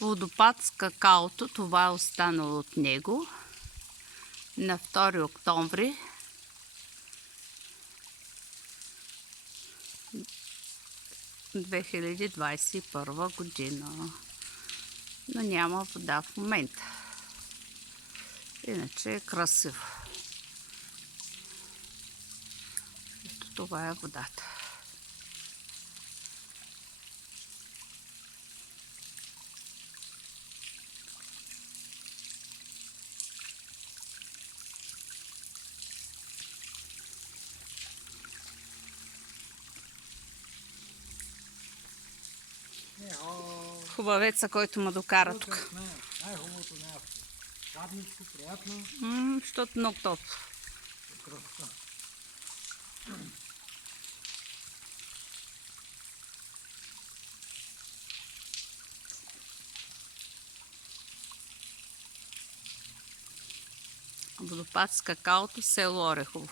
Водопад с какаото, това е останало от него на 2 октомври 2021 година. Но няма вода в момента. Иначе е красиво. Ето това е водата. Хубавеца, който ме докара тук. Най-хубавото място. Хладничко, приятно. Защото много топло. Красота. Водопад с какаото, село Орехово.